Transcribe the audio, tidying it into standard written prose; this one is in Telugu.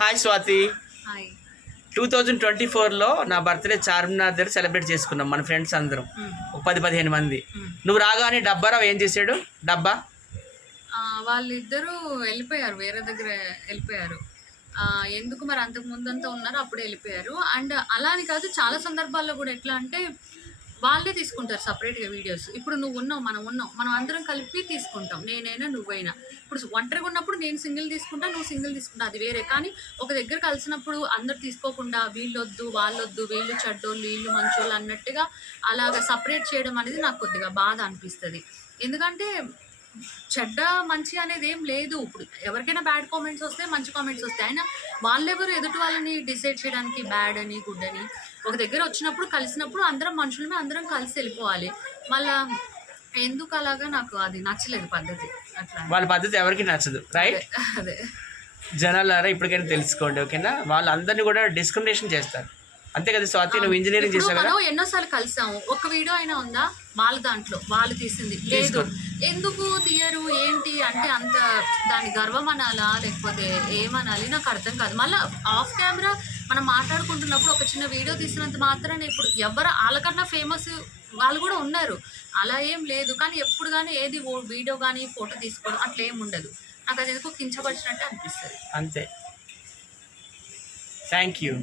హాయ్ స్వాతి. హాయ్. 2024లో నా బర్త్డే చార్మినార్ దగ్గర సెలబ్రేట్ చేసుకున్నాం మన ఫ్రెండ్స్ అందరం. 10-15 మంది. నువ్వు రాగానే డబ్బారావు ఏం చేశాడు? డబ్బా వాళ్ళిద్దరూ వెళ్ళిపోయారు, వేరే దగ్గర వెళ్ళిపోయారు. ఎందుకు మరి అంతకు ముందంతా ఉన్నారు, అప్పుడే వెళ్ళిపోయారు. అండ్ అలా అని కాదు, చాలా సందర్భాల్లో కూడా ఎట్లా అంటే వాళ్ళే తీసుకుంటారు సపరేట్గా వీడియోస్. ఇప్పుడు నువ్వు ఉన్నావు, మనం అందరం కలిపి తీసుకుంటాం, నేనైనా నువ్వైనా. ఇప్పుడు ఒంటరిగా ఉన్నప్పుడు నేను సింగిల్ తీసుకుంటా, నువ్వు సింగిల్ తీసుకుంటా, అది వేరే. కానీ ఒక దగ్గర కలిసినప్పుడు అందరు తీసుకోకుండా వీళ్ళొద్దు వాళ్ళొద్దు, వీళ్ళు చెడ్డోళ్ళు వీళ్ళు మంచోళ్ళు అన్నట్టుగా అలాగ సపరేట్ చేయడం అనేది నాకు కొద్దిగా బాధ అనిపిస్తుంది. ఎందుకంటే చెడ్డ మంచి అనేది ఏం లేదు. ఇప్పుడు ఎవరికైనా బ్యాడ్ కామెంట్స్ వస్తాయి, మంచి కామెంట్స్ వస్తాయి. అయినా వాళ్ళెవరు ఎదుటి వాళ్ళని డిసైడ్ చేయడానికి బ్యాడ్ అని గుడ్ అని? ఒక దగ్గర వచ్చినప్పుడు కలిసినప్పుడు అందరం మనుషులమే, అందరం కలిసి వెళ్ళిపోవాలి. మళ్ళా ఎందుకు అలాగా నాకు అది నచ్చలేదు పద్ధతి. అట్లా వాళ్ళ పద్ధతి ఎవరికి నచ్చదు, రైట్? అదే జనాలారా ఇప్పటికైనా తెలుసుకోండి, ఓకేనా? వాళ్ళందరినీ కూడా డిస్క్రిమినేషన్ చేస్తారు, అంతే కదా స్వాతి? నువ్వు ఇంజనీరింగ్ చేసావు కదా, ఎన్నోసార్లు కలిసాము. ఒక వీడియో అయినా ఉందా వాళ్ళ దాంట్లో వాళ్ళు తీసింది? లేదు. ఎందుకు తీయరు ఏంటి అంటే అంత దాని గర్వం అనాలా లేకపోతే ఏమనాలి నాకు అర్థం కాదు. మళ్ళీ ఆఫ్ కెమెరా మనం మాట్లాడుకుంటున్నప్పుడు ఒక చిన్న వీడియో తీసినంత మాత్రాన్ని ఇప్పుడు ఎవరు వాళ్ళకన్నా ఫేమస్ వాళ్ళు కూడా ఉన్నారు, అలా ఏం లేదు. కానీ ఎప్పుడు కానీ ఏది వీడియో కానీ ఫోటో తీసుకోవడం అట్లా ఏం ఉండదు. నాకు అది ఎందుకు కించపరిచినట్టే అనిపిస్తుంది, అంతే. Thank you.